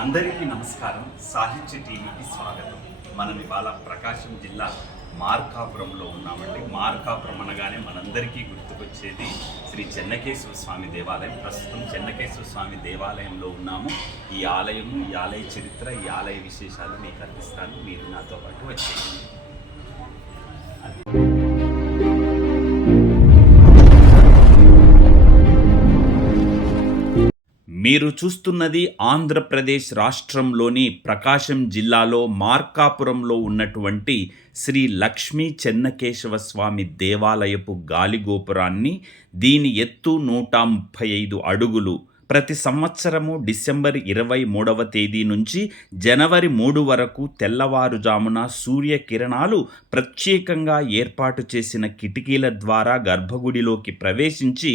అందరికీ నమస్కారం. సాహిత్య టీవీకి స్వాగతం. మనం ఇవాళ ప్రకాశం జిల్లా మార్కాపురంలో ఉన్నామండి. మార్కాపురం అనగానే మనందరికీ గుర్తుకొచ్చేది శ్రీ చెన్నకేశ్వర స్వామి దేవాలయం. ప్రస్తుతం చెన్నకేశ్వర స్వామి దేవాలయంలో ఉన్నాము. ఈ ఆలయము ఈ ఆలయ చరిత్ర ఈ ఆలయ విశేషాలు మీకు అందిస్తాను. మీరు నాతో పాటు వచ్చేయండి. మీరు చూస్తున్నది ఆంధ్రప్రదేశ్ రాష్ట్రంలోని ప్రకాశం జిల్లాలో మార్కాపురంలో ఉన్నటువంటి శ్రీ లక్ష్మీ చెన్నకేశవ స్వామి దేవాలయపు గాలిగోపురాన్ని దీని ఎత్తు నూట ముప్పై ఐదు అడుగులు ప్రతి సంవత్సరము డిసెంబర్ ఇరవై మూడవ తేదీ నుంచి జనవరి మూడు వరకు తెల్లవారుజామున సూర్యకిరణాలు ప్రత్యేకంగా ఏర్పాటు చేసిన కిటికీల ద్వారా గర్భగుడిలోకి ప్రవేశించి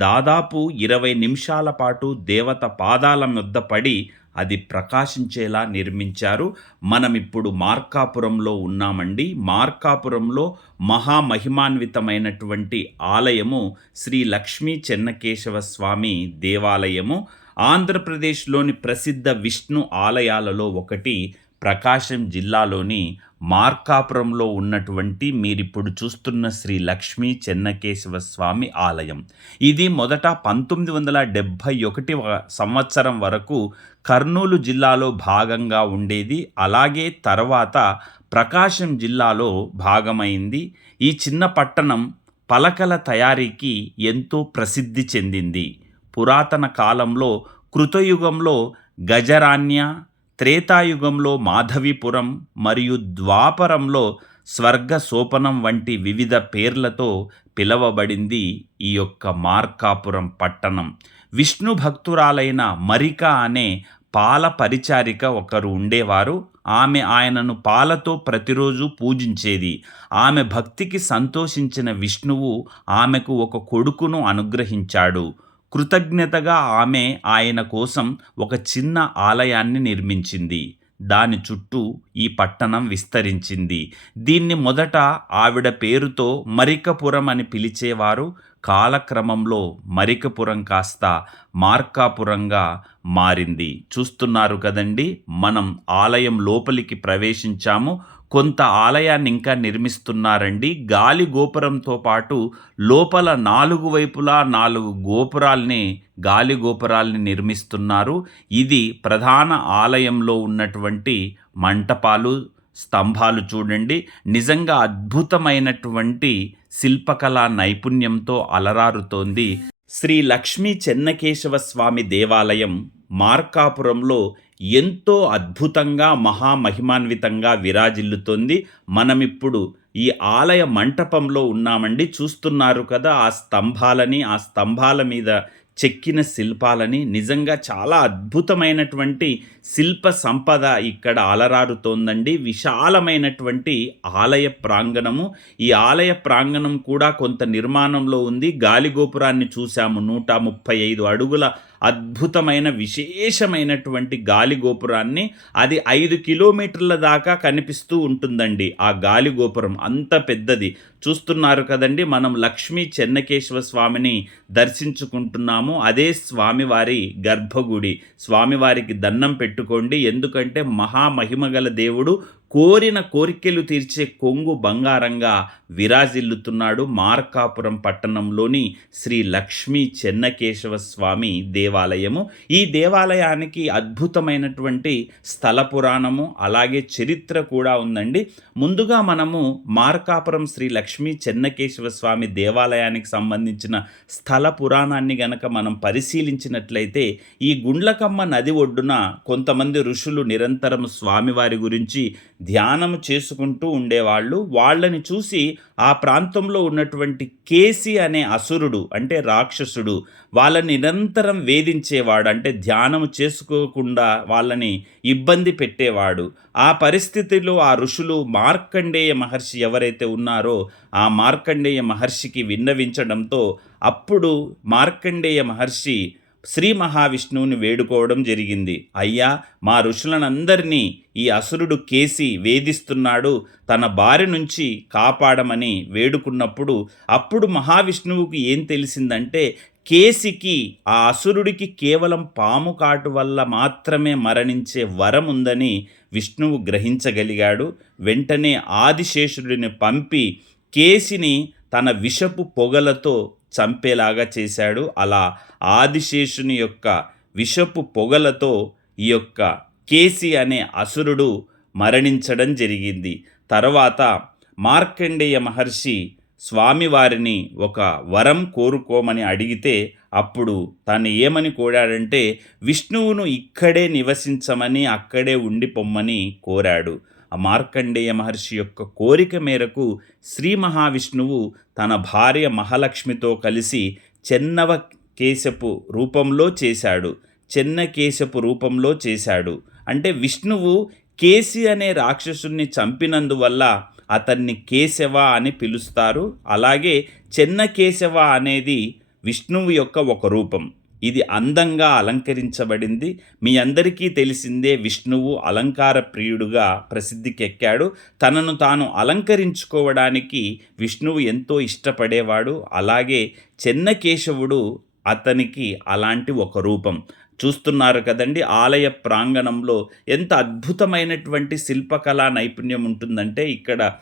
దాదాపు ఇరవై నిమిషాల పాటు దేవత పాదాల వద్ద పడి అది ప్రకాశించేలా నిర్మించారు. మనం ఇప్పుడు మార్కాపురంలో ఉన్నామండి. మార్కాపురంలో మహామహిమాన్వితమైనటువంటి ఆలయము శ్రీ లక్ష్మీ చెన్నకేశవ స్వామి దేవాలయము. ఆంధ్రప్రదేశ్లోని ప్రసిద్ధ విష్ణు ఆలయాలలో ఒకటి ప్రకాశం జిల్లాలోని మార్కాపురంలో ఉన్నటువంటి మీరిప్పుడు చూస్తున్న శ్రీ లక్ష్మీ చెన్నకేశవ స్వామి ఆలయం. ఇది మొదట పంతొమ్మిది వందల డెబ్భై ఒకటి సంవత్సరం వరకు కర్నూలు జిల్లాలో భాగంగా ఉండేది. అలాగే తర్వాత ప్రకాశం జిల్లాలో భాగమైంది. ఈ చిన్న పట్టణం పలకల తయారీకి ఎంతో ప్రసిద్ధి చెందింది. పురాతన కాలంలో కృతయుగంలో గజరాన్య త్రేతాయుగంలో మాధవీపురం మరియు ద్వాపరంలో స్వర్గ సోపనం వంటి వివిధ పేర్లతో పిలవబడింది ఈ యొక్క మార్కాపురం పట్టణం. విష్ణు భక్తురాలైన మరిక అనే పాల పరిచారిక ఒకరు ఉండేవారు. ఆమె ఆయనను పాలతో ప్రతిరోజు పూజించేది. ఆమె భక్తికి సంతోషించిన విష్ణువు ఆమెకు ఒక కొడుకును అనుగ్రహించాడు. కృతజ్ఞతగా ఆమె ఆయన కోసం ఒక చిన్న ఆలయాన్ని నిర్మించింది. దాని చుట్టూ ఈ పట్టణం విస్తరించింది. దీన్ని మొదట ఆవిడ పేరుతో మరికపురం అని పిలిచేవారు. కాలక్రమంలో మరికపురం కాస్త మార్కాపురంగా మారింది. చూస్తున్నారు కదండి మనం ఆలయం లోపలికి ప్రవేశించాము. కొంత ఆలయాన్ని ఇంకా నిర్మిస్తున్నారండి. గాలి గోపురంతో పాటు లోపల నాలుగు వైపులా నాలుగు గోపురాల్ని గాలి గోపురాల్ని నిర్మిస్తున్నారు. ఇది ప్రధాన ఆలయంలో ఉన్నటువంటి మంటపాలు స్తంభాలు చూడండి. నిజంగా అద్భుతమైనటువంటి శిల్పకళా నైపుణ్యంతో అలరారుతోంది. శ్రీ లక్ష్మీ చెన్నకేశవ స్వామి దేవాలయం మార్కాపురంలో ఎంతో అద్భుతంగా మహామహిమాన్వితంగా విరాజిల్లుతోంది. మనమిప్పుడు ఈ ఆలయ మంటపంలో ఉన్నామండి. చూస్తున్నారు కదా ఆ స్తంభాలని ఆ స్తంభాల మీద చెక్కిన శిల్పాలని. నిజంగా చాలా అద్భుతమైనటువంటి శిల్ప సంపద ఇక్కడ అలరారుతోందండి. విశాలమైనటువంటి ఆలయ ప్రాంగణము. ఈ ఆలయ ప్రాంగణం కూడా కొంత నిర్మాణంలో ఉంది. గాలిగోపురాన్ని చూశాము. నూట ముప్పై ఐదు అడుగుల అద్భుతమైన విశేషమైనటువంటి గాలి గోపురాన్ని అది ఐదు కిలోమీటర్ల దాకా కనిపిస్తూ ఉంటుందండి. ఆ గాలి గోపురం అంత పెద్దది. చూస్తున్నారు కదండి మనం లక్ష్మీ చెన్నకేశవ స్వామిని దర్శించుకుంటున్నాము. అదే స్వామివారి గర్భగుడి. స్వామివారికి దండం పెట్టుకోండి. ఎందుకంటే మహామహిమగల దేవుడు కోరిన కోరికలు తీర్చే కొంగు బంగారంగా విరాజిల్లుతున్నాడు మార్కాపురం పట్టణంలోని శ్రీ లక్ష్మీ చెన్నకేశవ స్వామి దేవాలయము. ఈ దేవాలయానికి అద్భుతమైనటువంటి స్థల పురాణము అలాగే చరిత్ర కూడా ఉందండి. ముందుగా మనము మార్కాపురం శ్రీ లక్ష్మీ చెన్నకేశవ స్వామి దేవాలయానికి సంబంధించిన స్థల పురాణాన్ని గనక మనం పరిశీలించినట్లయితే ఈ గుండ్లకమ్మ నది ఒడ్డున కొంతమంది ఋషులు నిరంతరం స్వామివారి గురించి ధ్యానము చేసుకుంటూ ఉండేవాళ్ళు. వాళ్ళని చూసి ఆ ప్రాంతంలో ఉన్నటువంటి కేసి అనే అసురుడు అంటే రాక్షసుడు వాళ్ళని నిరంతరం వేధించేవాడు అంటే ధ్యానము చేసుకోకుండా వాళ్ళని ఇబ్బంది పెట్టేవాడు. ఆ పరిస్థితిలో ఆ ఋషులు మార్కండేయ మహర్షి ఎవరైతే ఉన్నారో ఆ మార్కండేయ మహర్షికి విన్నవించడంతో అప్పుడు మార్కండేయ మహర్షి శ్రీ మహావిష్ణువుని వేడుకోవడం జరిగింది. అయ్యా మా ఋషులనందరినీ ఈ అసురుడు కేసి వేధిస్తున్నాడు. తన బారి నుంచి కాపాడమని వేడుకున్నప్పుడు అప్పుడు మహావిష్ణువుకి ఏం తెలిసిందంటే కేసికి ఆ అసురుడికి కేవలం పాము కాటు వల్ల మాత్రమే మరణించే వరం ఉందని విష్ణువు గ్రహించగలిగాడు. వెంటనే ఆదిశేషుడిని పంపి కేసిని తన విషపు పొగలతో చంపేలాగా చేశాడు. అలా ఆదిశేషుని యొక్క విషపు పొగలతో ఈ యొక్క కేసి అనే అసురుడు మరణించడం జరిగింది. తర్వాత మార్కండేయ మహర్షి స్వామివారిని ఒక వరం కోరుకోమని అడిగితే అప్పుడు తను ఏమని కోరాడంటే విష్ణువును ఇక్కడే నివసించమని అక్కడే ఉండి పొమ్మని కోరాడు. ఆ మార్కండేయ మహర్షి యొక్క కోరిక మేరకు శ్రీ మహావిష్ణువు తన భార్య మహాలక్ష్మితో కలిసి చెన్నవ కేశపు రూపంలో చేశాడు. చెన్న కేశపు రూపంలో చేశాడు. అంటే విష్ణువు కేసి అనే రాక్షసుణ్ణి చంపినందువల్ల అతన్ని కేశవ అని పిలుస్తారు. అలాగే చెన్న కేశవ అనేది విష్ణువు యొక్క ఒక రూపం. ఇది అందంగా అలంకరించబడింది. మీ అందరికీ తెలిసిందే విష్ణువు అలంకార ప్రియుడుగా ప్రసిద్ధికెక్కాడు. తనను తాను అలంకరించుకోవడానికి విష్ణువు ఎంతో ఇష్టపడేవాడు. అలాగే చెన్నకేశవుడు అతనికి అలాంటి ఒక రూపం. చూస్తున్నారు కదండి. ఆలయ ప్రాంగణంలో ఎంత అద్భుతమైనటువంటి శిల్పకళా నైపుణ్యం ఉంటుందంటే ఇక్కడ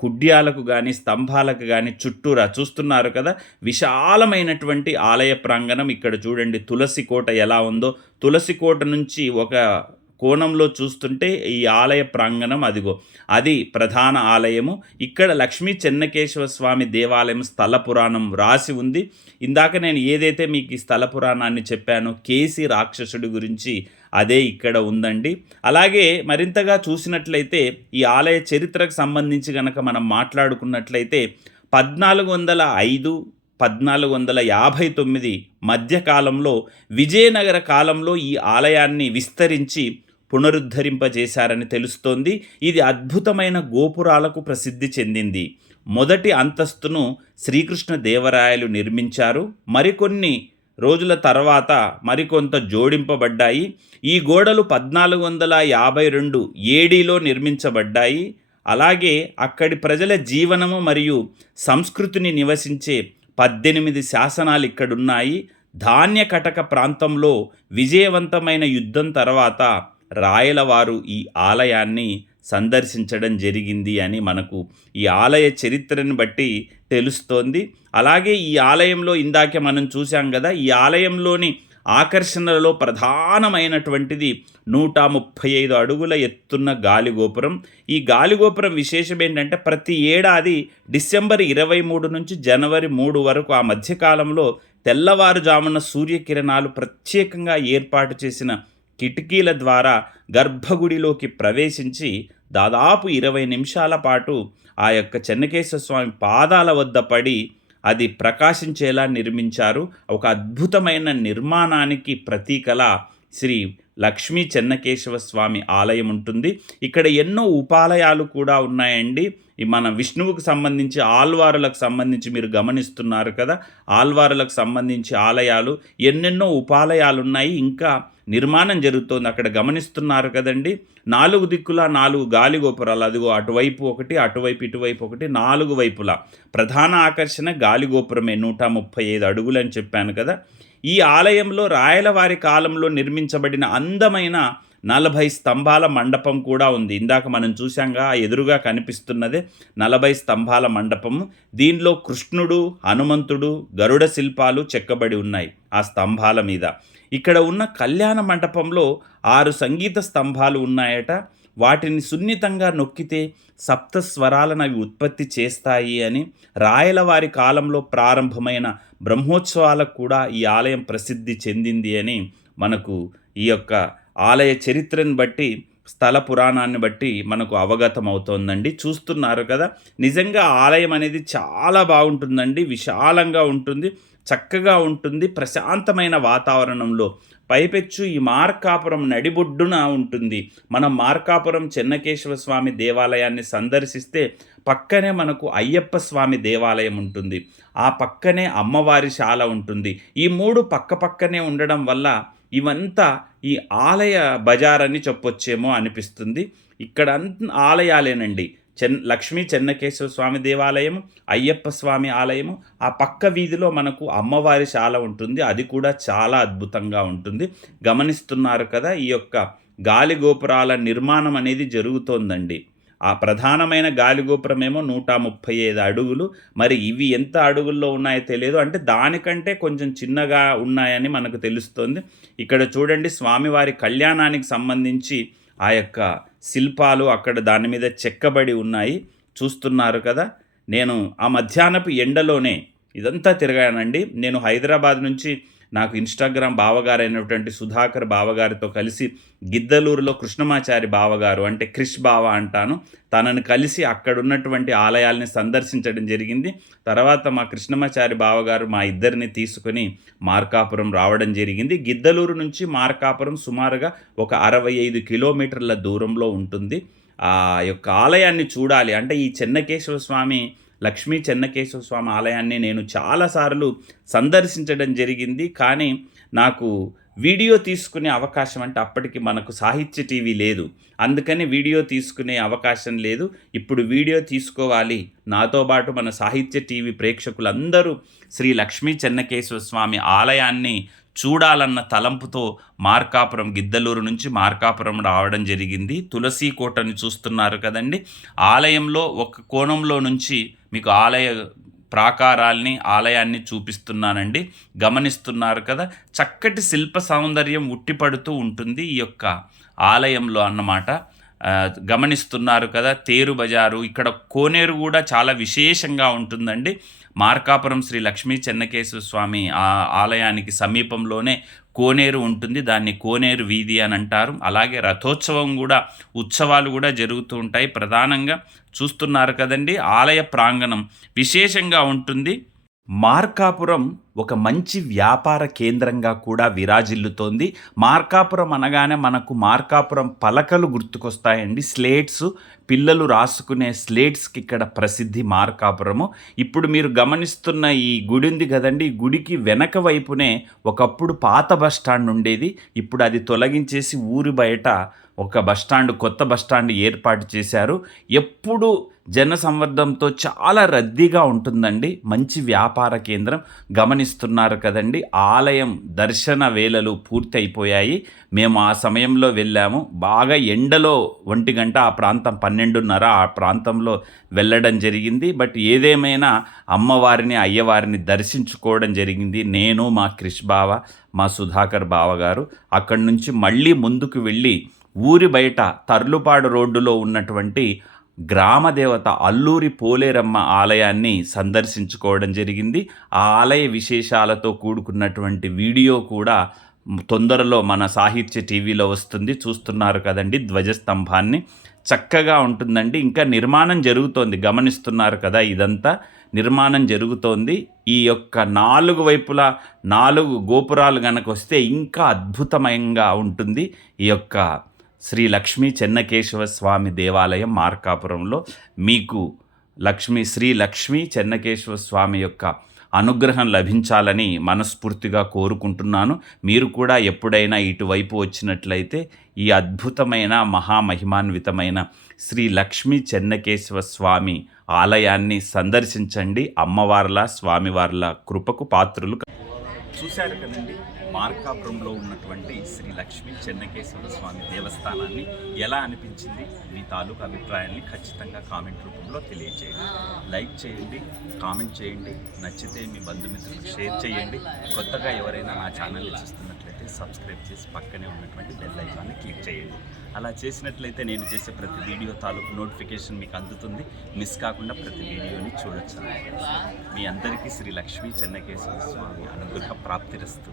కుడ్యాలకు కానీ స్తంభాలకు కానీ చుట్టూరా చూస్తున్నారు కదా. విశాలమైనటువంటి ఆలయ ప్రాంగణం. ఇక్కడ చూడండి తులసి కోట ఎలా ఉందో. తులసి కోట నుంచి ఒక కోణంలో చూస్తుంటే ఈ ఆలయ ప్రాంగణం అదిగో అది ప్రధాన ఆలయము. ఇక్కడ లక్ష్మీ చెన్నకేశవ స్వామి దేవాలయం స్థల పురాణం రాసి ఉంది. ఇందాక నేను ఏదైతే మీకు ఈ స్థల పురాణాన్ని చెప్పానో కేసి రాక్షసుడి గురించి అదే ఇక్కడ ఉందండి. అలాగే మరింతగా చూసినట్లయితే ఈ ఆలయ చరిత్రకు సంబంధించి గనక మనం మాట్లాడుకున్నట్లయితే పద్నాలుగు వందల ఐదు పద్నాలుగు వందల యాభై తొమ్మిది మధ్యకాలంలో విజయనగర కాలంలో ఈ ఆలయాన్ని విస్తరించి పునరుద్ధరింపజేశారని తెలుస్తోంది. ఇది అద్భుతమైన గోపురాలకు ప్రసిద్ధి చెందింది. మొదటి అంతస్తును శ్రీకృష్ణ దేవరాయలు నిర్మించారు. మరికొన్ని రోజుల తర్వాత మరికొంత జోడింపబడ్డాయి. ఈ గోడలు పద్నాలుగు వందల యాభై రెండు ఏడీలో నిర్మించబడ్డాయి. అలాగే అక్కడి ప్రజల జీవనము మరియు సంస్కృతిని నివసించే పద్దెనిమిది శాసనాలు ఇక్కడున్నాయి. ధాన్య కటక ప్రాంతంలో విజయవంతమైన యుద్ధం తర్వాత రాయలవారు ఈ ఆలయాన్ని సందర్శించడం జరిగింది అని మనకు ఈ ఆలయ చరిత్రను బట్టి తెలుస్తోంది. అలాగే ఈ ఆలయంలో ఇందాకే మనం చూసాం కదా ఈ ఆలయంలోని ఆకర్షణలలో ప్రధానమైనటువంటిది నూట ముప్పై ఐదు అడుగుల ఎత్తున్న గాలిగోపురం. ఈ గాలిగోపురం విశేషం ఏంటంటే ప్రతి ఏడాది డిసెంబర్ ఇరవై మూడు నుంచి జనవరి మూడు వరకు ఆ మధ్యకాలంలో తెల్లవారుజామున సూర్యకిరణాలు ప్రత్యేకంగా ఏర్పాటు చేసిన కిటికీల ద్వారా గర్భగుడిలోకి ప్రవేశించి దాదాపు ఇరవై నిమిషాల పాటు ఆ యొక్క చెన్నకేశ్వర స్వామి పాదాల వద్ద పడి అది ప్రకాశించేలా నిర్మించారు. ఒక అద్భుతమైన నిర్మాణానికి ప్రతీకలా శ్రీ లక్ష్మీ చెన్నకేశవ స్వామి ఆలయం ఉంటుంది. ఇక్కడ ఎన్నో ఉపాలయాలు కూడా ఉన్నాయండి. మన విష్ణువుకు సంబంధించి ఆల్వారులకు సంబంధించి మీరు గమనిస్తున్నారు కదా. ఆల్వారులకు సంబంధించి ఆలయాలు ఎన్నెన్నో ఉపాలయాలు ఉన్నాయి. ఇంకా నిర్మాణం జరుగుతోంది. అక్కడ గమనిస్తున్నారు కదండి. నాలుగు దిక్కులా నాలుగు గాలి గోపురాలు. అదిగో అటువైపు ఒకటి అటువైపు ఇటువైపు ఒకటి నాలుగు వైపులా. ప్రధాన ఆకర్షణ గాలి గోపురమే. నూట ముప్పై ఐదు అడుగులు అని చెప్పాను కదా. ఈ ఆలయంలో రాయలవారి కాలంలో నిర్మించబడిన అందమైన నలభై స్తంభాల మండపం కూడా ఉంది. ఇందాక మనం చూశాంగా ఆ ఎదురుగా కనిపిస్తున్నదే నలభై స్తంభాల మండపము. దీనిలో కృష్ణుడు హనుమంతుడు గరుడ శిల్పాలు చెక్కబడి ఉన్నాయి ఆ స్తంభాల మీద. ఇక్కడ ఉన్న కళ్యాణ మండపంలో ఆరు సంగీత స్తంభాలు ఉన్నాయట. వాటిని సున్నితంగా నొక్కితే సప్త స్వరాలను అవి ఉత్పత్తి చేస్తాయి అని రాయలవారి కాలంలో ప్రారంభమైన బ్రహ్మోత్సవాలకు కూడా ఈ ఆలయం ప్రసిద్ధి చెందింది అని మనకు ఈ యొక్క ఆలయ చరిత్రను బట్టి స్థల పురాణాన్ని బట్టి మనకు అవగతం అవుతోందండి చూస్తున్నారు కదా నిజంగా ఆలయం అనేది చాలా బాగుంటుందండి విశాలంగా ఉంటుంది. చక్కగా ఉంటుంది. ప్రశాంతమైన వాతావరణంలో పైపెచ్చు ఈ మార్కాపురం నడిబొడ్డున ఉంటుంది. మనం మార్కాపురం చెన్నకేశవ స్వామి దేవాలయాన్ని సందర్శిస్తే పక్కనే మనకు అయ్యప్ప స్వామి దేవాలయం ఉంటుంది. ఆ పక్కనే అమ్మవారి శాల ఉంటుంది. ఈ మూడు పక్క పక్కనే ఉండడం వల్ల ఇవంతా ఈ ఆలయ బజార్ అని చెప్పొచ్చేమో అనిపిస్తుంది. ఇక్కడ ఆలయాలేనండి. చెన్ లక్ష్మీ చెన్నకేశ్వర స్వామి దేవాలయం అయ్యప్ప స్వామి ఆలయము ఆ పక్క వీధిలో మనకు అమ్మవారి శాల ఉంటుంది. అది కూడా చాలా అద్భుతంగా ఉంటుంది. గమనిస్తున్నారు కదా ఈ యొక్క గాలి గోపురాల నిర్మాణం అనేది జరుగుతోందండి. ఆ ప్రధానమైన గాలిగోపురం ఏమో నూట ముప్పై ఐదు అడుగులు. మరి ఇవి ఎంత అడుగుల్లో ఉన్నాయో తెలియదు. అంటే దానికంటే కొంచెం చిన్నగా ఉన్నాయని మనకు తెలుస్తుంది. ఇక్కడ చూడండి స్వామివారి కళ్యాణానికి సంబంధించి ఆ యొక్క శిల్పాలు అక్కడ దాని మీద చెక్కబడి ఉన్నాయి. చూస్తున్నారు కదా? నేను ఆ మధ్యాహ్నపు ఎండలోనే ఇదంతా తిరగానండి. నేను హైదరాబాద్ నుంచి నాకు ఇన్స్టాగ్రామ్ బావగారైనటువంటి సుధాకర్ బావగారితో కలిసి గిద్దలూరులో కృష్ణమాచారి బావగారు అంటే క్రిష్ బావ అంటాను. తనను కలిసి అక్కడ ఉన్నటువంటి ఆలయాల్ని సందర్శించడం జరిగింది. తర్వాత మా కృష్ణమాచారి బావగారు మా ఇద్దరిని తీసుకుని మార్కాపురం రావడం జరిగింది. గిద్దలూరు నుంచి మార్కాపురం సుమారుగా ఒక అరవై ఐదు కిలోమీటర్ల దూరంలో ఉంటుంది. ఆ యొక్క ఆలయాన్ని చూడాలి. అంటే ఈ చెన్నకేశవ స్వామి లక్ష్మీ చెన్నకేశవ స్వామి ఆలయాన్ని నేను చాలాసార్లు సందర్శించడం జరిగింది. కానీ నాకు వీడియో తీసుకునే అవకాశం అంటే అప్పటికి మనకు సాహిత్య టీవీ లేదు. అందుకని వీడియో తీసుకునే అవకాశం లేదు. ఇప్పుడు వీడియో తీసుకోవాలి. నాతో పాటు మన సాహిత్య టీవీ ప్రేక్షకులందరూ శ్రీ లక్ష్మీ చెన్నకేశ్వర స్వామి ఆలయాన్ని చూడాలన్న తలంపుతో మార్కాపురం గిద్దలూరు నుంచి మార్కాపురం రావడం జరిగింది. తులసి కోటను చూస్తున్నారు కదండి. ఆలయంలో ఒక కోణంలో నుంచి మీకు ఆలయ ప్రాకారాల్ని ఆలయాన్ని చూపిస్తున్నానండి. గమనిస్తున్నారు కదా చక్కటి శిల్ప సౌందర్యం ఉట్టిపడుతూ ఉంటుంది ఈ యొక్క ఆలయంలో అన్నమాట. గమనిస్తున్నారు కదా తేరు బజారు ఇక్కడ కోనేరు కూడా చాలా విశేషంగా ఉంటుందండి. మార్కాపురం శ్రీ లక్ష్మీ చెన్నకేశ్వర స్వామి ఆ ఆలయానికి సమీపంలోనే కోనేరు ఉంటుంది. దాన్ని కోనేరు వీధి అని అంటారు. అలాగే రథోత్సవం కూడా ఉత్సవాలు కూడా జరుగుతూ ఉంటాయి. ప్రధానంగా చూస్తున్నారు కదండి ఆలయ ప్రాంగణం విశేషంగా ఉంటుంది. మార్కాపురం ఒక మంచి వ్యాపార కేంద్రంగా కూడా విరాజిల్లుతోంది. మార్కాపురం అనగానే మనకు మార్కాపురం పలకలు గుర్తుకొస్తాయండి. స్లేట్స్ పిల్లలు రాసుకునే స్లేట్స్కి ఇక్కడ ప్రసిద్ధి మార్కాపురము. ఇప్పుడు మీరు గమనిస్తున్న ఈ గుడి ఉంది కదండి. ఈ గుడికి వెనక వైపునే ఒకప్పుడు పాత బస్ స్టాండ్ ఉండేది. ఇప్పుడు అది తొలగించేసి ఊరి బయట ఒక బస్టాండ్ కొత్త బస్టాండ్ ఏర్పాటు చేశారు. ఎప్పుడు జన సంవర్ధంతో చాలా రద్దీగా ఉంటుందండి. మంచి వ్యాపార కేంద్రం గమనిస్తున్నారు కదండి. ఆలయం దర్శన వేళలు పూర్తి అయిపోయాయి మేము ఆ సమయంలో వెళ్ళాము. బాగా ఎండలో ఒంటి గంట ఆ ప్రాంతం పన్నెండున్నర ఆ ప్రాంతంలో వెళ్ళడం జరిగింది. బట్ ఏదేమైనా అమ్మవారిని అయ్యవారిని దర్శించుకోవడం జరిగింది. నేను మా క్రిష్ బావ మా సుధాకర్ బావ గారు అక్కడి నుంచి మళ్ళీ ముందుకు వెళ్ళి ఊరి బయట తర్లుపాడు రోడ్డులో ఉన్నటువంటి గ్రామదేవత అల్లూరి పోలేరమ్మ ఆలయాన్ని సందర్శించుకోవడం జరిగింది. ఆ ఆలయ విశేషాలతో కూడుకున్నటువంటి వీడియో కూడా తొందరలో మన సాహిత్య టీవీలో వస్తుంది. చూస్తున్నారు కదండి ధ్వజస్తంభాన్ని. చక్కగా ఉంటుందండి. ఇంకా నిర్మాణం జరుగుతోంది. గమనిస్తున్నారు కదా ఇదంతా. నిర్మాణం జరుగుతోంది. ఈ యొక్క నాలుగు వైపులా నాలుగు గోపురాలు కనుక వస్తే ఇంకా అద్భుతమయంగా ఉంటుంది. ఈ యొక్క శ్రీ లక్ష్మీ చెన్నకేశవ స్వామి దేవాలయం మార్కాపురంలో మీకు లక్ష్మీ శ్రీ లక్ష్మీ చెన్నకేశవ స్వామి యొక్క అనుగ్రహం లభించాలని మనస్ఫూర్తిగా కోరుకుంటున్నాను. మీరు కూడా ఎప్పుడైనా ఇటువైపు వచ్చినట్లయితే ఈ అద్భుతమైన మహామహిమాన్వితమైన శ్రీ లక్ష్మీ చెన్నకేశవ స్వామి ఆలయాన్ని సందర్శించండి. అమ్మవార్ల స్వామివార్ల కృపకు పాత్రులు చూశారు కదండి? మార్కాపురంలో ఉన్నటువంటి శ్రీ లక్ష్మీ చెన్నకేశ్వర స్వామి దేవస్థానాన్ని ఎలా అనిపించింది? మీ తాలూకు అభిప్రాయాన్ని ఖచ్చితంగా కామెంట్ రూపంలో తెలియజేయండి లైక్ చేయండి కామెంట్ చేయండి నచ్చితే మీ బంధుమిత్రులకు షేర్ చేయండి. కొత్తగా ఎవరైనా నా ఛానల్ని చూస్తున్నట్లయితే సబ్స్క్రైబ్ చేసి పక్కనే ఉన్నటువంటి బెల్ ఐకాన్ని క్లిక్ చేయండి. అలా చేసినట్లయితే నేను చేసే ప్రతి వీడియో తాలూకు నోటిఫికేషన్ మీకు అందుతుంది. మిస్ కాకుండా ప్రతి వీడియోని చూడొచ్చు. మీ అందరికీ శ్రీ లక్ష్మీ చెన్నకేశ్వర స్వామి అనుగ్రహ ప్రాప్తిరస్తు.